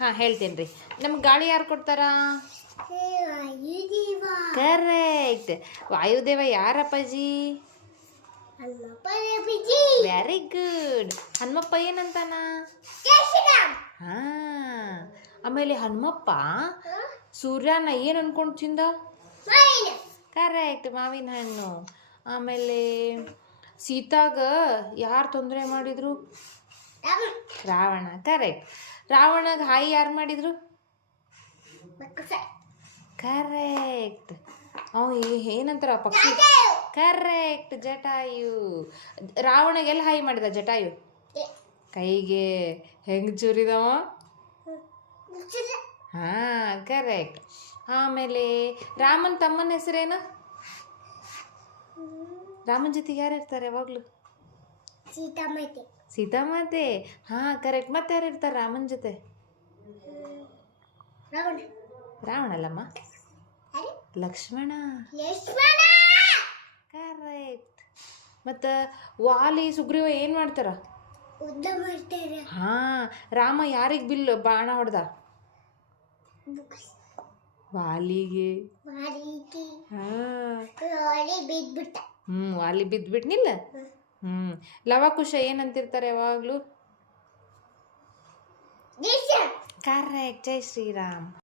ಹಾಂ ಹೇಳ್ತೀನಿ ರೀ. ನಮ್ಗೆ ಗಾಳಿ ಯಾರು ಕೊಡ್ತಾರ? ಕರೆಕ್ಟ್. ವಾಯುದೇವ ಯಾರಪ್ಪಾಜಿ? Very good. ಹನುಮಪ್ಪ ಏನಂತಾನ? ಹಾ. ಆಮೇಲೆ ಹನುಮಪ್ಪ ಸೂರ್ಯನ ಏನು ಅನ್ಕೊಂಡು ತಿಂದ? ಕರೆಕ್ಟ್, ಮಾವಿನ ಹಣ್ಣು. ಆಮೇಲೆ ಸೀತಾಗ ಯಾರು ತೊಂದರೆ ಮಾಡಿದ್ರು? ರಾವಣ. ಕರೆಕ್ಟ್. ರಾವಣಗೆ ಹಾಯಿ ಯಾರು ಮಾಡಿದ್ರು? ಕರೆಕ್ಟ್. ಅವ ಏನಂತಾರ ಪಕ್ಷಿ? ಕರೆಕ್ಟ್, ಜಟಾಯು. ರಾವಣಗೆಲ್ಲ ಹಾಯಿ ಮಾಡಿದ ಜಟಾಯು? ಕೈಗೆ. ಹೆಂಗೆ ಚೂರಿದವ? ಹಾಂ, ಕರೆಕ್ಟ್. ಆಮೇಲೆ ರಾಮನ ತಮ್ಮನ ಹೆಸರೇನು? ರಾಮನ ಜೊತೆಗೆ ಯಾರು ಇರ್ತಾರೆ ಯಾವಾಗಲೂ? ಸೀತಾಮಾತೆ. ಹಾಂ, ಕರೆಕ್ಟ್. ಮತ್ತೆ ಯಾರು ಇರ್ತಾರೆ ರಾಮನ ಜೊತೆ? ರಾವಣ ಅಲ್ಲಮ್ಮ, ಲಕ್ಷ್ಮಣ. ಕರೆಕ್ಟ್. ಮತ್ತು ವಾಲಿ ಸುಗ್ರೀವ ಏನು ಮಾಡ್ತಾರ? ಹಾಂ, ರಾಮ ಯಾರಿಗೆ ಬಾಣ ಹೊಡೆದ? ವಾಲಿಗೆ. ವಾಲಿ ಬಿದ್ಬಿಟ್ನಿಲ್ಲ. ಲವಕುಶ ಏನಂತಿರ್ತಾರೆ ಯಾವಾಗಲೂ? ಕರೆಕ್ಟ್. ಜೈ ಶ್ರೀರಾಮ್.